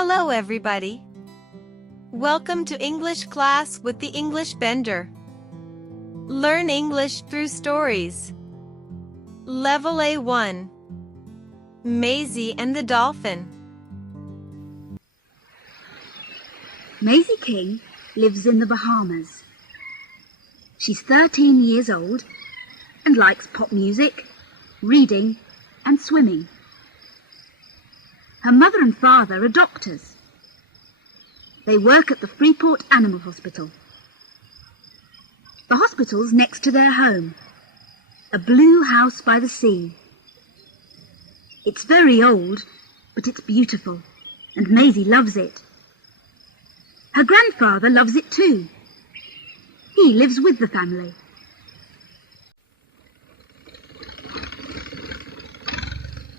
Hello everybody. Welcome to English class with the English Bender. Learn English through stories. Level A1. Maisie and the Dolphin. Maisie King lives in the Bahamas. She's 13 years old and likes pop music, reading and swimming. Her mother and father are doctors. They work at the Freeport Animal Hospital. The hospital's next to their home, a blue house by the sea. It's very old, but it's beautiful, and Maisie loves it. Her grandfather loves it too. He lives with the family.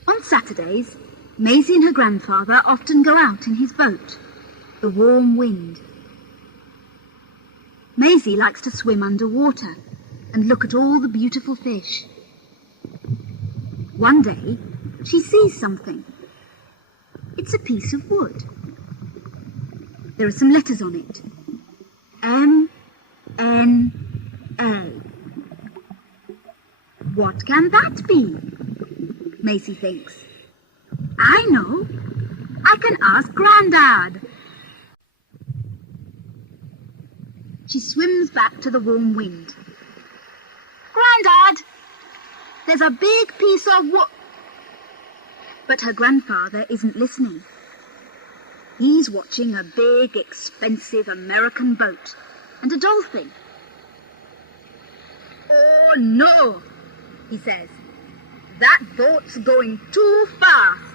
On Saturdays, Maisie and her grandfather often go out in his boat, the Warm Wind. Maisie likes to swim underwater and look at all the beautiful fish. One day, she sees something. It's a piece of wood. There are some letters on it. M-N-A. What can that be? Maisie thinks. I know. I can ask Grandad. She swims back to the Warm Wind. Grandad, there's a big piece of wood. But her grandfather isn't listening. He's watching a big, expensive American boat and a dolphin. Oh no, he says. That boat's going too fast.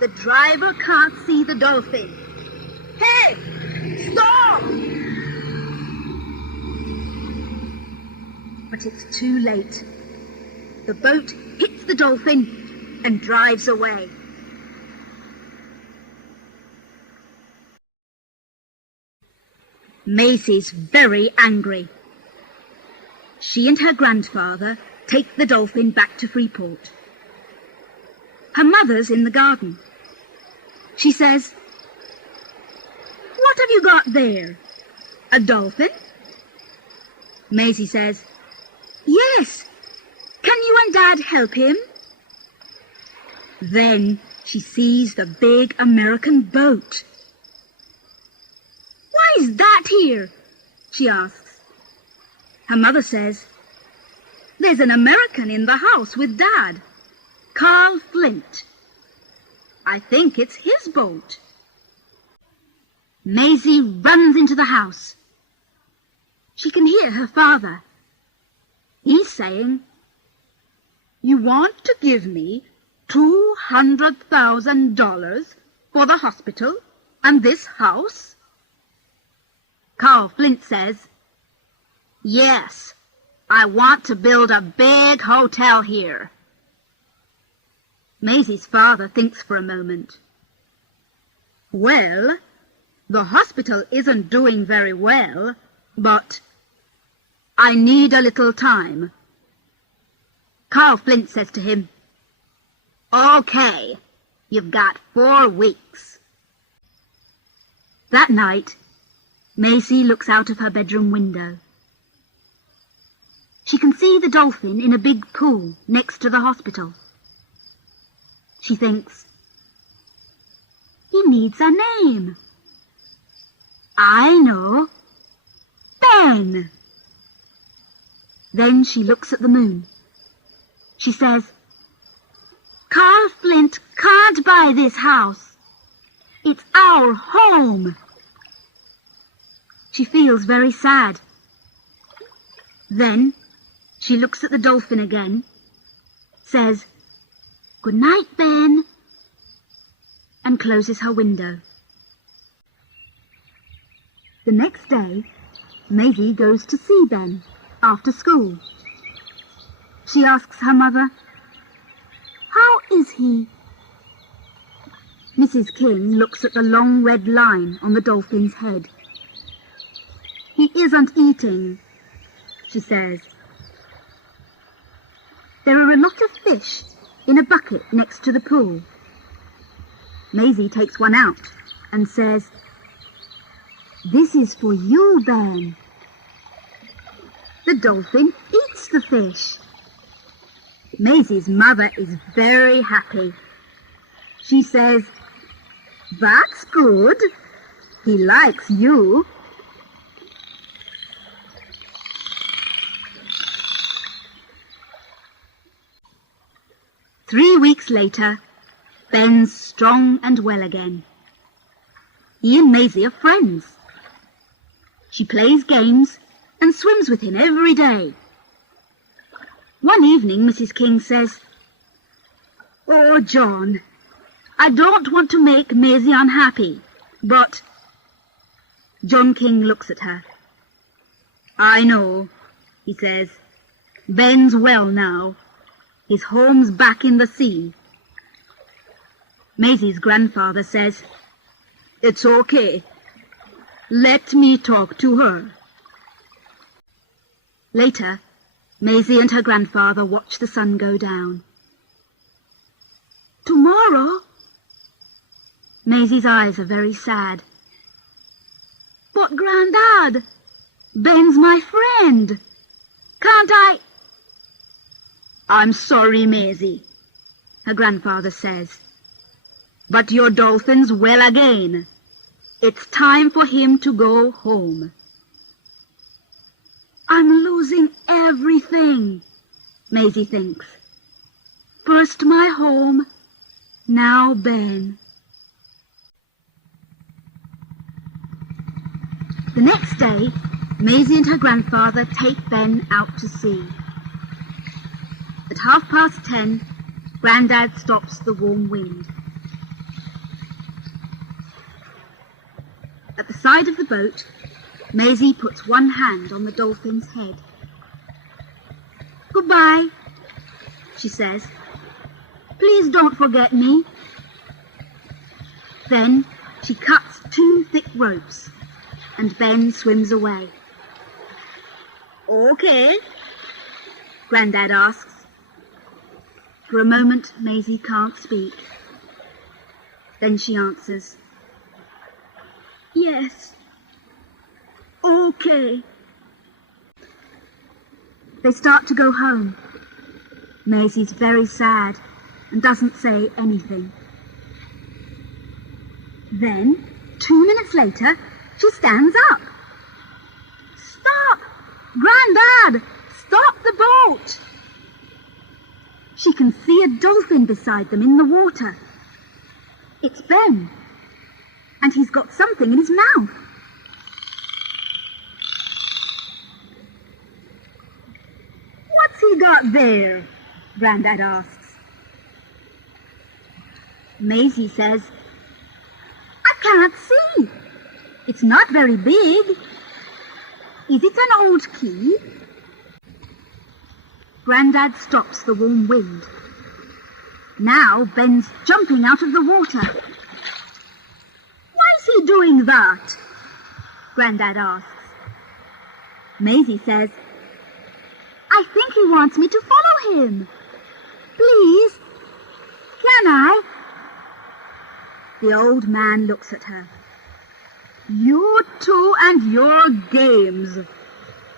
The driver can't see the dolphin. Hey! Stop! But it's too late. The boat hits the dolphin and drives away. Maisie's very angry. She and her grandfather take the dolphin back to Freeport. Her mother's in the garden. She says, "What have you got there? A dolphin?" Maisie says, "Yes. Can you and Dad help him?" Then she sees the big American boat. "Why is that here?" she asks. Her mother says, "There's an American in the house with Dad, Carl Flint. I think it's his boat." Maisie runs into the house. She can hear her father. He's saying, "You want to give me $200,000 for the hospital and this house?" Carl Flint says, "Yes, I want to build a big hotel here." Maisie's father thinks for a moment. "Well, the hospital isn't doing very well, but I need a little time." Carl Flint says to him, "Okay, you've got 4 weeks." That night, Maisie looks out of her bedroom window. She can see the dolphin in a big pool next to the hospital. She thinks, he needs a name. I know. Ben. Then she looks at the moon. She says, "Carl Flint can't buy this house. It's our home." She feels very sad. Then she looks at the dolphin again, says, "Good night, Ben," and closes her window. The next day, Maisie goes to see Ben after school. She asks her mother, "How is he?" Mrs. King looks at the long red line on the dolphin's head. "He isn't eating," she says. There are a lot of fish in a bucket next to the pool. Maisie takes one out and says, "This is for you, Ben." The dolphin eats the fish. Maisie's mother is very happy. She says, "That's good. He likes you." Three weeks later, Ben's strong and well again. He and Maisie are friends. She plays games and swims with him every day. One evening, Mrs. King says, "Oh, John, I don't want to make Maisie unhappy, but..." John King looks at her. "I know," he says. "Ben's well now. His home's back in the sea." Maisie's grandfather says, "It's okay. Let me talk to her." Later, Maisie and her grandfather watch the sun go down. "Tomorrow?" Maisie's eyes are very sad. "But, Grandad, Ben's my friend. Can't I..." "I'm sorry, Maisie," her grandfather says. "But your dolphin's well again. It's time for him to go home." "I'm losing everything," Maisie thinks. "First my home, now Ben." The next day, Maisie and her grandfather take Ben out to sea. At 10:30, Grandad stops the warm wind. At the side of the boat, Maisie puts one hand on the dolphin's head. "Goodbye," she says. "Please don't forget me." Then she cuts 2 thick ropes, and Ben swims away. "Okay?" Grandad asks. For a moment, Maisie can't speak. Then she answers, "Yes, okay." They start to go home. Maisie's very sad and doesn't say anything. Then, 2 minutes later, she stands up. "Stop! Grandad! Stop the boat!" She can see a dolphin beside them in the water. It's Ben, and he's got something in his mouth. "What's he got there?" Grandad asks. Maisie says, "I can't see. It's not very big. Is it an old key?" Grandad stops the warm wind. Now Ben's jumping out of the water. "Why is he doing that?" Grandad asks. Maisie says, "I think he wants me to follow him. Please, can I?" The old man looks at her. "You two and your games,"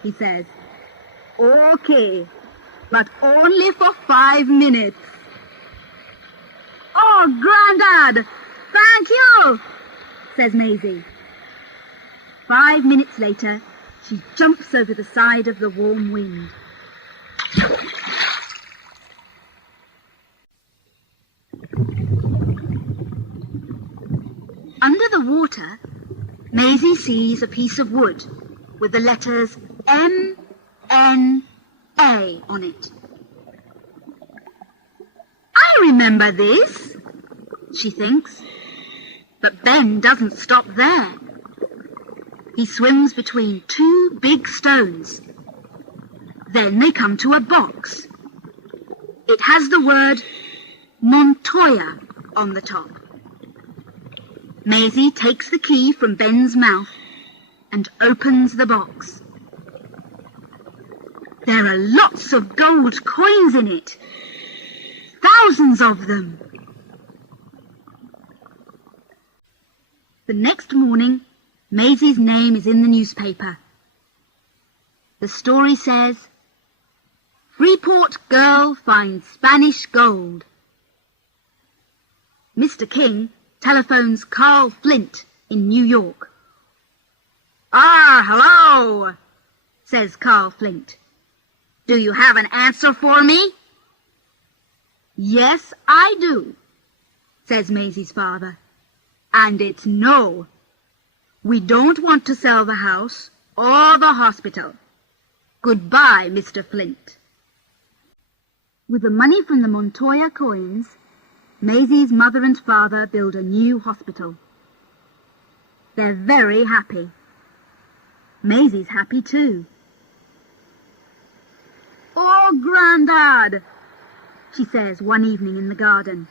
he says. "Okay, but only for 5 minutes." "Oh, Grandad, thank you," says Maisie. 5 minutes later, she jumps over the side of the warm wind. Under the water, Maisie sees a piece of wood with the letters M-N-A on it. "I remember this," she thinks. But Ben doesn't stop there. He swims between 2 big stones. Then they come to a box. It has the word Montoya on the top. Maisie takes the key from Ben's mouth and opens the box. There are lots of gold coins in it. Thousands of them. The next morning, Maisie's name is in the newspaper. The story says, Freeport girl finds Spanish gold. Mr. King telephones Carl Flint in New York. "Ah, hello," says Carl Flint. "Do you have an answer for me?" "Yes, I do," says Maisie's father. "And it's no. We don't want to sell the house or the hospital. Goodbye, Mr. Flint." With the money from the Montoya coins, Maisie's mother and father build a new hospital. They're very happy. Maisie's happy too. "Oh, Grandad," she says one evening in the garden.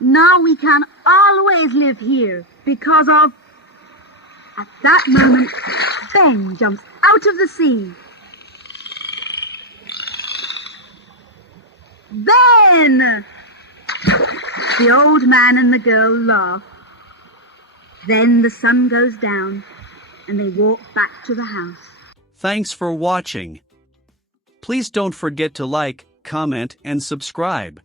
"Now we can always live here because of..." At that moment, Ben jumps out of the sea. "Ben!" The old man and the girl laugh. Then the sun goes down and they walk back to the house. Thanks for watching. Please don't forget to like, comment, and subscribe.